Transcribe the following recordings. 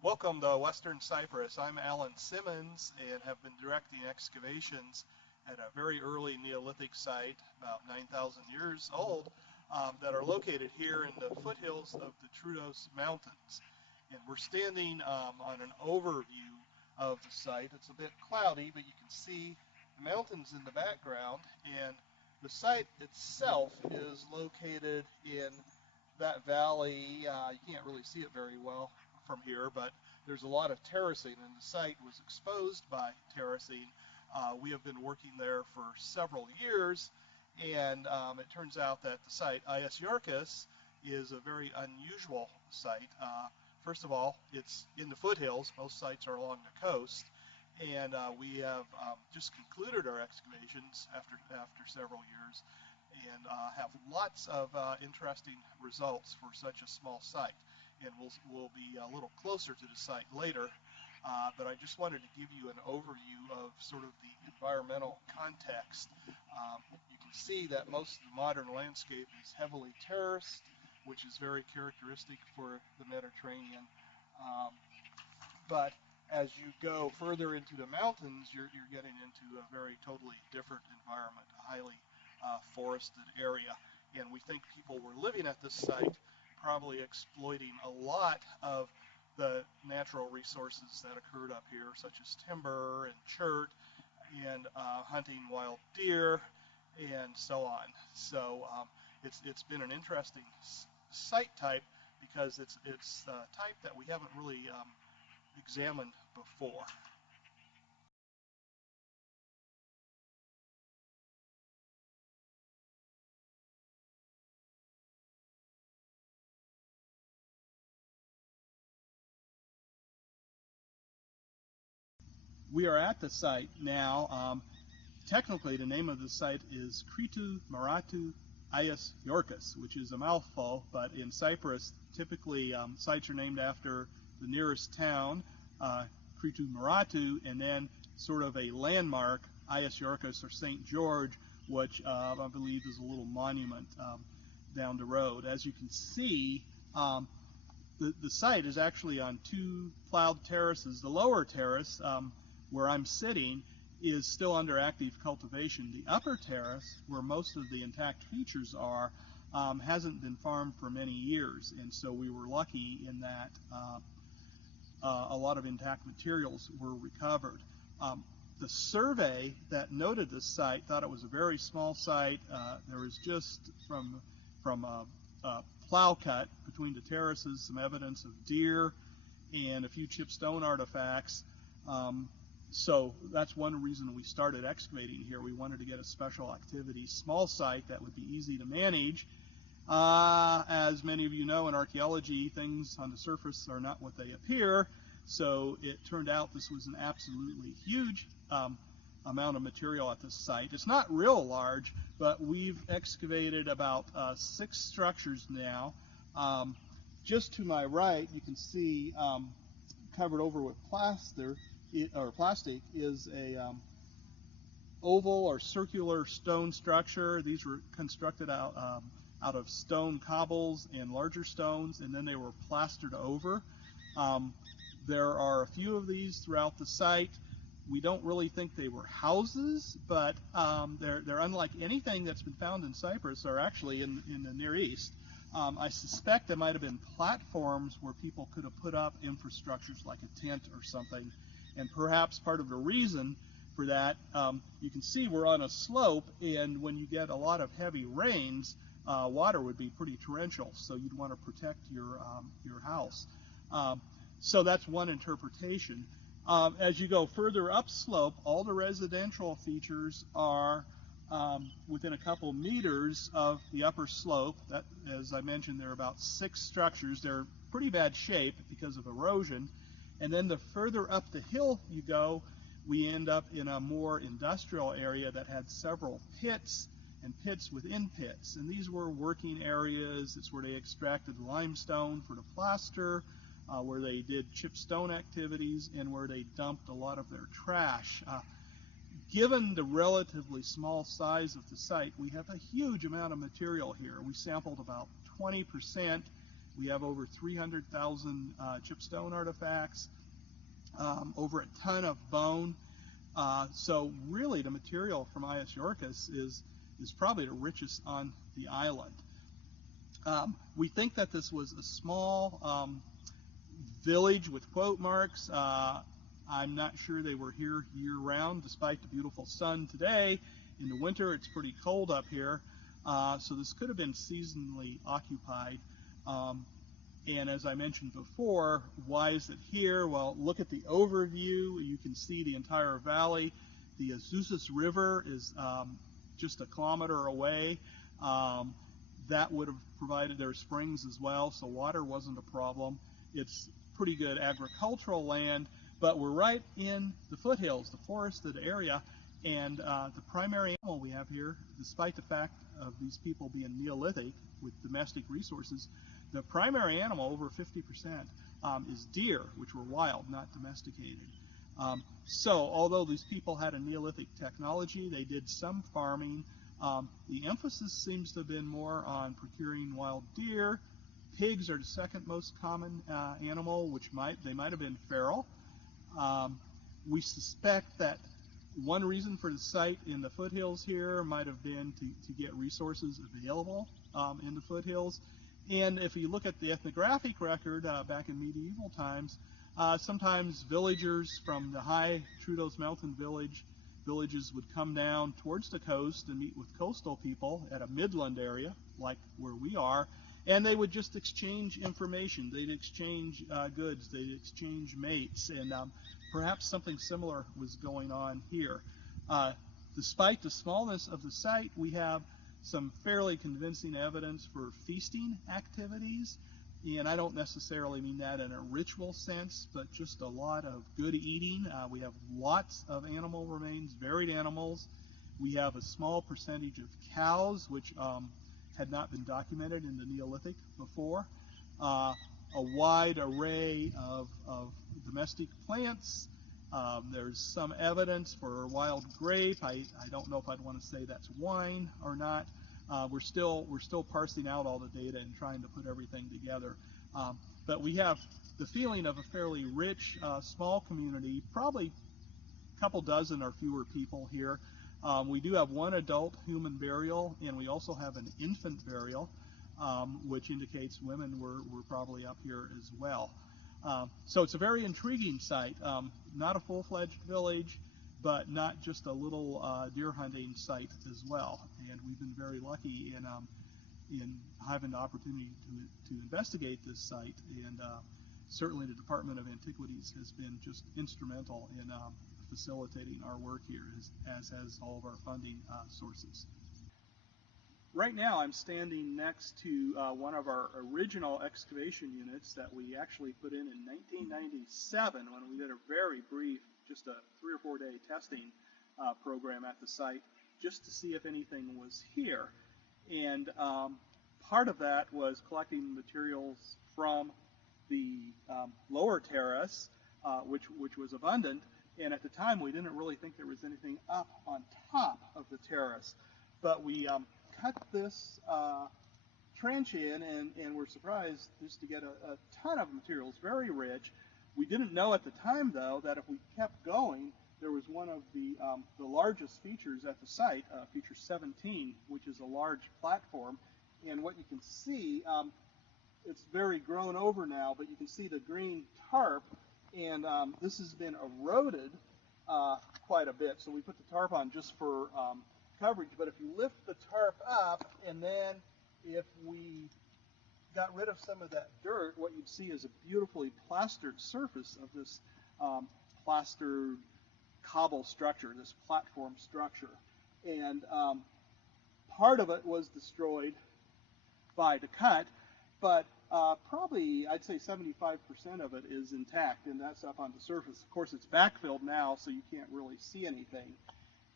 Welcome to Western Cyprus. I'm Alan Simmons and have been directing excavations at a very early Neolithic site, about 9,000 years old, that are located here in the foothills of the Troodos Mountains. And we're standing on an overview of the site. It's a bit cloudy, but you can see the mountains in the background, and the site itself is located in that valley. You can't really see it very well from here, but there's a lot of terracing, and the site was exposed by terracing. We have been working there for several years, and it turns out that the site, Ais Yiorkis, is a very unusual site. First of all, it's in the foothills. Most sites are along the coast, and we have just concluded our excavations after several years, and have lots of interesting results for such a small site. And we'll be a little closer to the site later, but I just wanted to give you an overview of sort of the environmental context. You can see that most of the modern landscape is heavily terraced, which is very characteristic for the Mediterranean. But as you go further into the mountains, you're getting into a very totally different environment, a highly forested area. And we think people were living at this site, probably exploiting a lot of the natural resources that occurred up here, such as timber and chert and hunting wild deer and so on. So it's been an interesting site type because it's a type that we haven't really examined before. We are at the site now. Technically, the name of the site is Kritu Maratu Ais Yiorkis, which is a mouthful, but in Cyprus, typically sites are named after the nearest town, Kritu Maratu, and then sort of a landmark, Ais Yiorkis or St. George, which I believe is a little monument down the road. As you can see, the site is actually on two plowed terraces. The lower terrace, where I'm sitting, is still under active cultivation. The upper terrace, where most of the intact features are, hasn't been farmed for many years, and so we were lucky in that a lot of intact materials were recovered. The survey that noted this site thought it was a very small site. There was just from a plow cut between the terraces some evidence of deer and a few chip stone artifacts. So that's one reason we started excavating here. We wanted to get a special activity, small site that would be easy to manage. As many of you know, in archaeology, things on the surface are not what they appear. So it turned out this was an absolutely huge amount of material at this site. It's not real large, but we've excavated about 6 structures now. Just to my right, you can see covered over with plastic is a oval or circular stone structure. These were constructed out of stone cobbles and larger stones, and then they were plastered over. There are a few of these throughout the site. We don't really think they were houses, but they're unlike anything that's been found in Cyprus, or actually in the Near East. I suspect there might have been platforms where people could have put up infrastructures like a tent or something. And perhaps part of the reason for that, you can see we're on a slope, and when you get a lot of heavy rains, water would be pretty torrential, so you'd want to protect your house. So that's one interpretation. As you go further upslope, all the residential features are within a couple meters of the upper slope. That, as I mentioned, there are about 6 structures. They're pretty bad shape because of erosion. And then the further up the hill you go, we end up in a more industrial area that had several pits and pits within pits. And these were working areas. It's where they extracted limestone for the plaster, where they did chip stone activities, and where they dumped a lot of their trash. Given the relatively small size of the site, we have a huge amount of material here. We sampled about 20%. We have over 300,000 chipstone artifacts, over a ton of bone. So really the material from Ais Yiorkis is probably the richest on the island. We think that this was a small village with quote marks. I'm not sure they were here year-round, despite the beautiful sun today. In the winter, it's pretty cold up here, so this could have been seasonally occupied. And as I mentioned before, why is it here? Well, look at the overview. You can see the entire valley. The Azusis River is just a kilometer away. That would have provided their springs as well, so water wasn't a problem. It's pretty good agricultural land, but we're right in the foothills, the forested area, and the primary animal we have here, despite the fact of these people being Neolithic with domestic resources, the primary animal, over 50%, is deer, which were wild, not domesticated. So although these people had a Neolithic technology, they did some farming. The emphasis seems to have been more on procuring wild deer. Pigs are the second most common animal, which they might have been feral. We suspect that one reason for the site in the foothills here might have been to get resources available in the foothills. And if you look at the ethnographic record back in medieval times, sometimes villagers from the high Troodos Mountain villages would come down towards the coast and meet with coastal people at a midland area, like where we are, and they would just exchange information. They'd exchange goods, they'd exchange mates, and perhaps something similar was going on here. Despite the smallness of the site, we have some fairly convincing evidence for feasting activities, and I don't necessarily mean that in a ritual sense, but just a lot of good eating. We have lots of animal remains, varied animals. We have a small percentage of cows, which had not been documented in the Neolithic before. A wide array of domestic plants. There's some evidence for wild grape. I don't know if I'd want to say that's wine or not. We're still parsing out all the data and trying to put everything together. But we have the feeling of a fairly rich, small community, probably a couple dozen or fewer people here. We do have one adult human burial, and we also have an infant burial, which indicates women were probably up here as well. So it's a very intriguing site. Not a full-fledged village, but not just a little deer hunting site as well. And we've been very lucky in having the opportunity to investigate this site, and certainly the Department of Antiquities has been just instrumental in facilitating our work here, as has all of our funding sources. Right now I'm standing next to one of our original excavation units that we actually put in 1997 when we did a very brief, just a 3 or 4 day testing program at the site just to see if anything was here. And part of that was collecting materials from the lower terrace, which was abundant, and at the time we didn't really think there was anything up on top of the terrace. But we cut this trench in, and we're surprised just to get a ton of materials, very rich. We didn't know at the time, though, that if we kept going, there was one of the largest features at the site, feature 17, which is a large platform. And what you can see, it's very grown over now, but you can see the green tarp, and this has been eroded quite a bit. So we put the tarp on just for coverage. But if you lift the tarp up, and then if we got rid of some of that dirt, what you'd see is a beautifully plastered surface of this plastered cobble structure, this platform structure. And part of it was destroyed by the cut, but probably I'd say 75% of it is intact, and that's up on the surface. Of course, it's backfilled now, so you can't really see anything.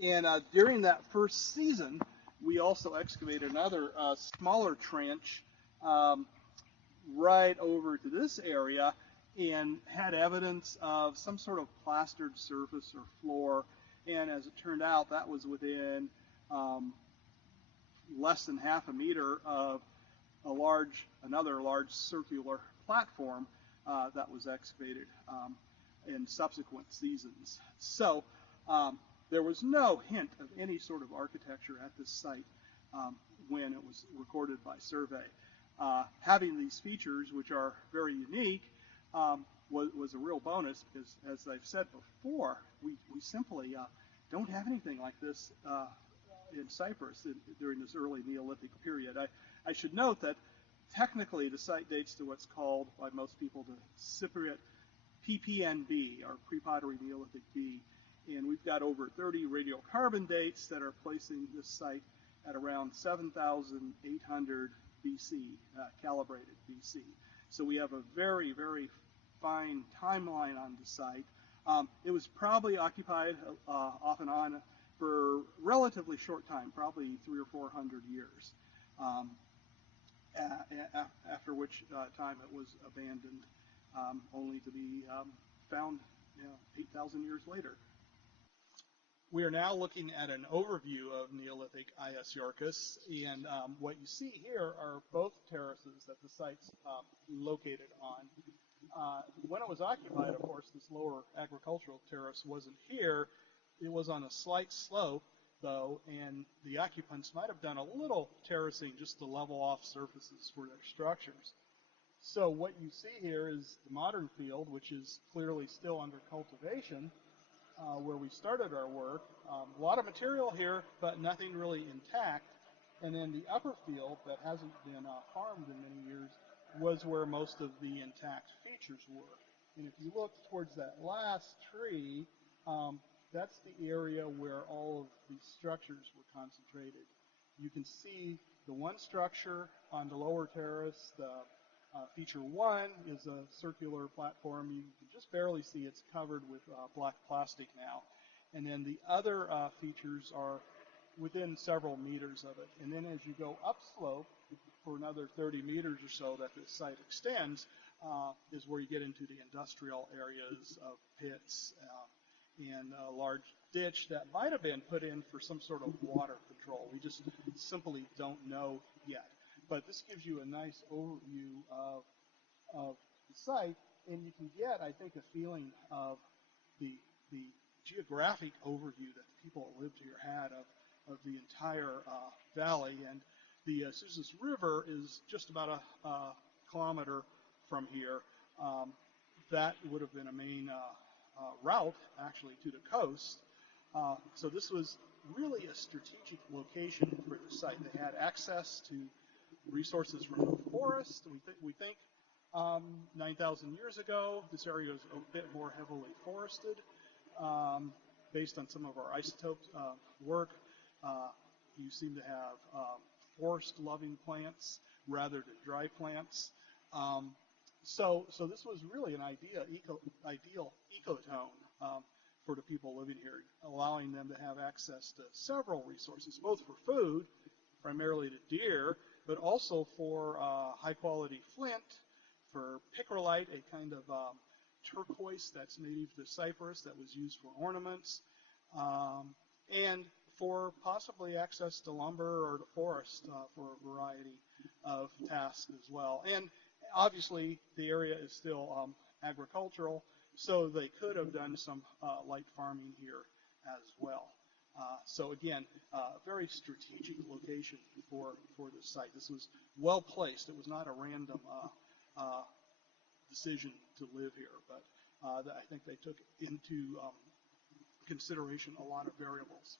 And during that first season, we also excavated another smaller trench right over to this area and had evidence of some sort of plastered surface or floor. And as it turned out, that was within less than half a meter of another large circular platform that was excavated in subsequent seasons. So there was no hint of any sort of architecture at this site when it was recorded by survey. Having these features, which are very unique, was a real bonus because, as I've said before, we simply don't have anything like this in Cyprus during this early Neolithic period. I should note that technically the site dates to what's called by most people the Cypriot PPNB, or Pre-Pottery Neolithic B, and we've got over 30 radiocarbon dates that are placing this site at around 7,800 BC, calibrated BC. So we have a very, very fine timeline on the site. It was probably occupied off and on for a relatively short time, probably 300 or 400 years, after which time it was abandoned, only to be found 8,000 years later. We are now looking at an overview of Neolithic Ais Yiorkis, and what you see here are both terraces that the site's located on. When it was occupied, of course, this lower agricultural terrace wasn't here. It was on a slight slope, though, and the occupants might have done a little terracing just to level off surfaces for their structures. So what you see here is the modern field, which is clearly still under cultivation, where we started our work. A lot of material here, but nothing really intact. And then the upper field that hasn't been farmed in many years was where most of the intact features were. And if you look towards that last tree, that's the area where all of these structures were concentrated. You can see the one structure on the lower terrace. The feature 1 is a circular platform. You can just barely see it's covered with black plastic now. And then the other features are within several meters of it. And then as you go upslope for another 30 meters or so that the site extends, is where you get into the industrial areas of pits and a large ditch that might have been put in for some sort of water control. We just simply don't know yet. But this gives you a nice overview of the site, and you can get, I think, a feeling of the geographic overview that the people that lived here had of the entire valley. And the Simmons River is just about a kilometer from here. That would have been a main route, actually, to the coast. So this was really a strategic location for the site. They had access to resources from the forest. We think 9,000 years ago, this area was a bit more heavily forested. Based on some of our isotope work, you seem to have forest-loving plants rather than dry plants. So this was really an ideal ecotone for the people living here, allowing them to have access to several resources, both for food, primarily to deer, but also for high-quality flint, for picrolite, a kind of turquoise that's native to Cyprus that was used for ornaments, and for possibly access to lumber or to forest for a variety of tasks as well. And obviously, the area is still agricultural, so they could have done some light farming here as well. So again, a very strategic location for this site. This was well placed. It was not a random decision to live here, but I think they took into consideration a lot of variables.